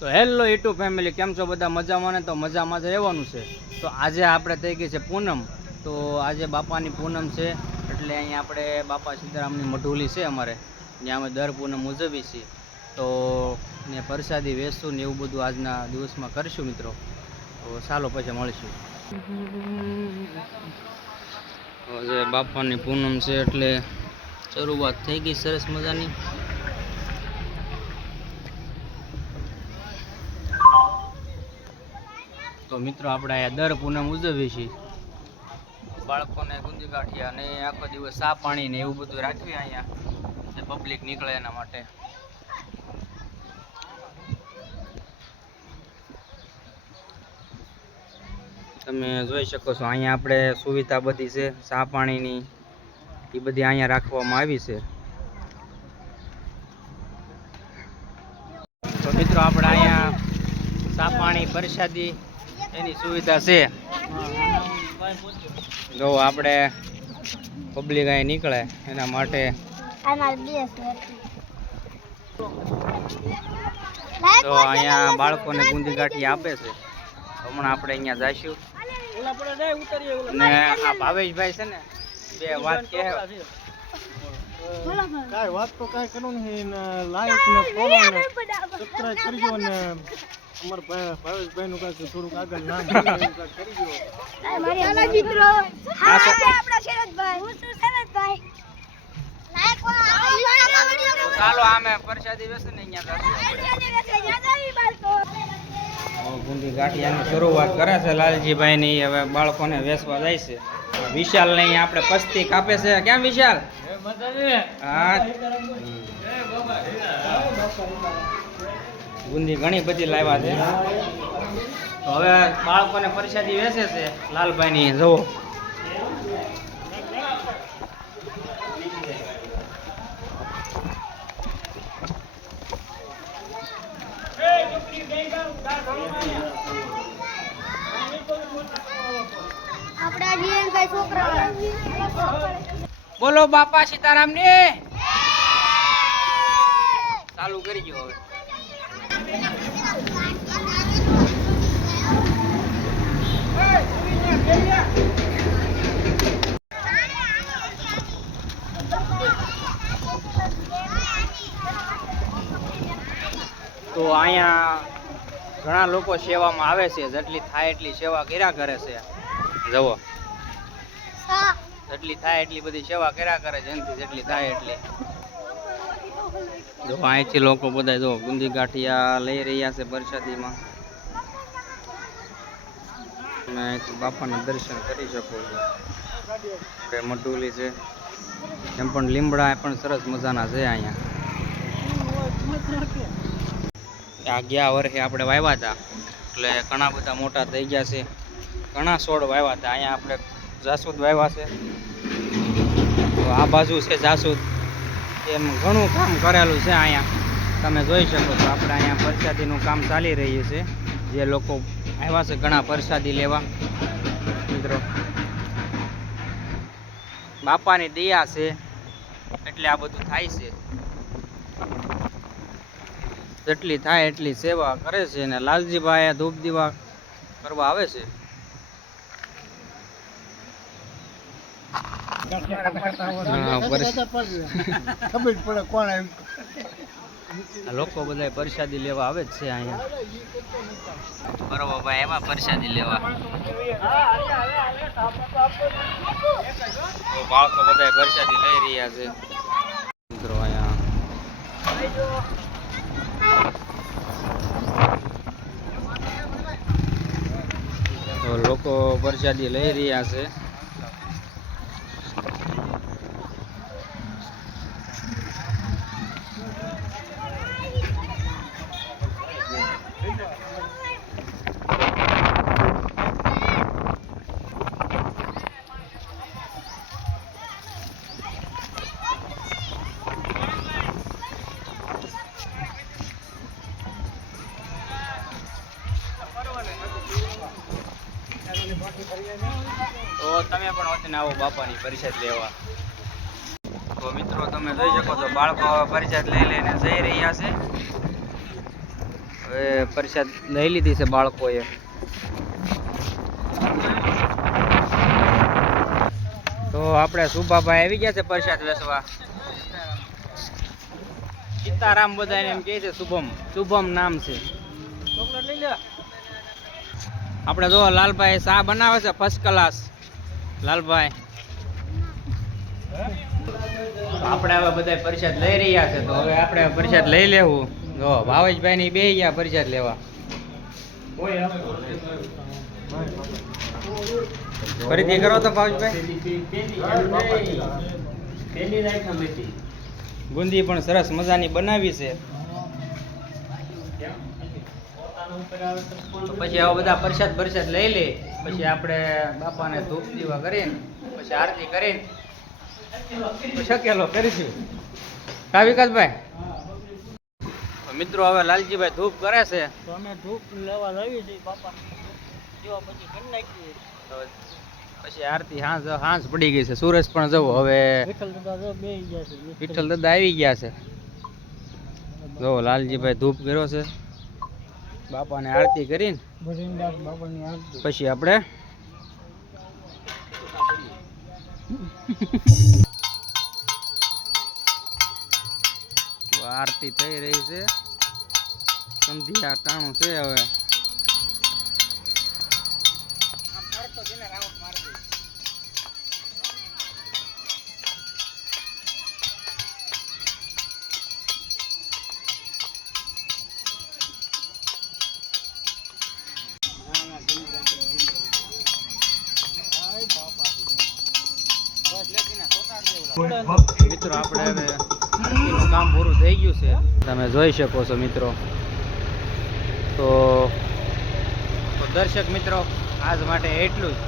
તો hello YouTube family, કેમ છો બધા? મજામાં ને? તો મજામાં જ રહેવાનું છે. તો આજે આપણે થઈ ગઈ છે પૂનમ. તો આજે બાપાની પૂનમ છે, એટલે અહીંયા આપણે બાપા સીતારામની મઢુલી છે અમારે, ત્યાં અમે દર પૂનમ ઉજવીએ છીએ. તો ને પ્રસાદી વેચશું ને એવું બધું આજના દિવસમાં કરીશું મિત્રો. તો ચાલો પછી મળીશું. આજે બાપાની પૂનમ છે એટલે શરૂઆત થઈ ગઈ સરસ મજાની. તો મિત્રો આપણે અહીંયા દર પૂનમ ઉજવીએ છીએ. બાળકોને ગુંદી ગાંઠિયા અને આખો દિવસ ચા પાણી ને એવું બધું રાખીએ અહીંયા, પબ્લિક નીકળે એના માટે. તમે જોઈ શકો છો અહીંયા આપણે સુવિધા બધી છે ચા પાણીની, એ બધી અહીંયા રાખવામાં આવી છે. તો મિત્રો આપણે અહીંયા ચા પાણી પ્રસાદી એની સુવિધા છે. જો આપણે પબ્લિક અહીં નીકળે એના માટે. તો અહીંયા બાળકોને ગુંદી ગાંઠી આપે છે. હમણાં આપણે અહીંયા જઈશું ને આ ભાવેશભાઈ છે ને બે વાત કહે. કાઈ વાત તો કાઈ કરું નહીં, લાઈક ને ફોલો ને સબસ્ક્રાઇબ કરજો ને અમાર ભાવેશભાઈ નું કાઈ થોડુંક આગળ નામ કરજો. ચાલો મિત્રો, હા આપડા શરદભાઈ, હું છું શરદભાઈ. લાઈક ચાલો આમે પ્રસાદી વેસે ને અહીંયા ગુંદી ગાંઠિયાની શરૂઆત કરે છે લાલજીભાઈ ની. હવે બાળકોને વેચવા જાય છે. વિશાલ ને આપણે પસ્તી કાપે છે. કેમ વિશાલ? હા, ગુંદી ઘણી બધી લાવ્યા છે. તો હવે બાળકોને પ્રસાદી વેચે છે લાલભાઈ ની. જુઓ બોલો બાપા સીતારામ ને. ચાલુ કરી ગયો હવે. તો અહીંયા ઘણા લોકો સેવામાં આવે છે. જેટલી થાય એટલી સેવા કર્યા કરે છે. જુઓ, જેટલી થાય એટલી બધી સેવા કર્યા કરે છે. એનાથી જેટલી થાય એટલી. જો અહીંથી લોકો બધા જો ગુંદી ગાંઠિયા લઈ રહ્યા છે પ્રસાદીમાં. તમે અહીંથી બાપાના દર્શન કરી શકો છો. મઢુલી છે એમ પણ લીમડા પણ સરસ મજાના છે અહીંયા. આ ગયા વર્ષે આપણે વાવ્યા હતા એટલે ઘણા બધા મોટા થઈ ગયા છે. ઘણા છોડ વાવ્યા હતા. અહીંયા આપણે જાસૂદ વાવ્યા છે. તો આ બાજુ છે જાસૂદ. એમ ઘણું કામ કરેલું છે અહીંયા. તમે જોઈ શકો છો આપણે અહીંયા પ્રસાદીનું કામ ચાલી રહ્યું છે. જે લોકો આવ્યા છે ઘણા પ્રસાદી લેવા મિત્રો. બાપાની દયા છે એટલે આ બધું થાય છે. જેટલી થાય એટલી સેવા કરે છે. અને લાલજીભાઈ ધૂપ દીવા કરવા આવે છે. લોકો બધા પ્રસાદી લેવા આવે જ છે અહીંયા. બરોબર ભાઈ, એમાં પ્રસાદી લેવા બાળકો બધા પ્રસાદી લઈ રહ્યા છે મિત્રો અહીંયા. તો લોકો પ્રસાદી લઈ રહ્યા છે. તો તમે પણ વતન આવો બાપાની પરિષદ લેવા. તો મિત્રો તમે જોઈ શકો છો બાળકો પરિષદ લઈ લઈને જઈ રહ્યા છે. હવે પ્રસાદ લઈ લીધી છે બાળકોએ. તો આપણે સુભાભાઈ આવી ગયા છે પ્રસાદ વેચવા. સીતારામ બધાને એમ કહે છે. શુભમ નામ છે. આપણે જો લાલભાઈ ચા બનાવે છે ફર્સ્ટ ક્લાસ. લાલભાઈ આપણે હવે બધા પ્રસાદ લઈ રહ્યા છે. તો હવે આપણે પ્રસાદ લઈ લેવું. જો ભાવેશભાઈ ની બે ગયા પ્રસાદ લેવા. ફરીથી કરો તો ભાવેશભાઈ. ગુંદી પણ સરસ મજાની બનાવી છે. તો પછી આવા બધા પ્રસાદ લઈ લે. પછી આપણે બાપાને ધૂપ દીવા કરીને પછી આરતી કરીને શકેલો કરીશું. કા વિકાસભાઈ? મિત્રો હવે લાલજીભાઈ ધૂપ કરે છે. તો અમે ધૂપ લેવા લાવી છીએ બાપા જેવા પછી કરી નાખીએ. તો પછી આરતી હાંસ પડી ગઈ છે. સૂરજ પણ જવો હવે વિઠ્ઠલ દાદા આવી ગયા છે. જો લાલજીભાઈ ધૂપ કર્યો છે. બાપાને આરતી કરીને પછી આપણે આરતી થઈ રહી છે. સંધ્યા ટાણું છે. હવે મિત્રો આપણે હવે આરતીનું કામ પૂરું થઈ ગયું છે. તમે જોઈ શકો છો મિત્રો. તો દર્શક મિત્રો આજ માટે એટલું જ.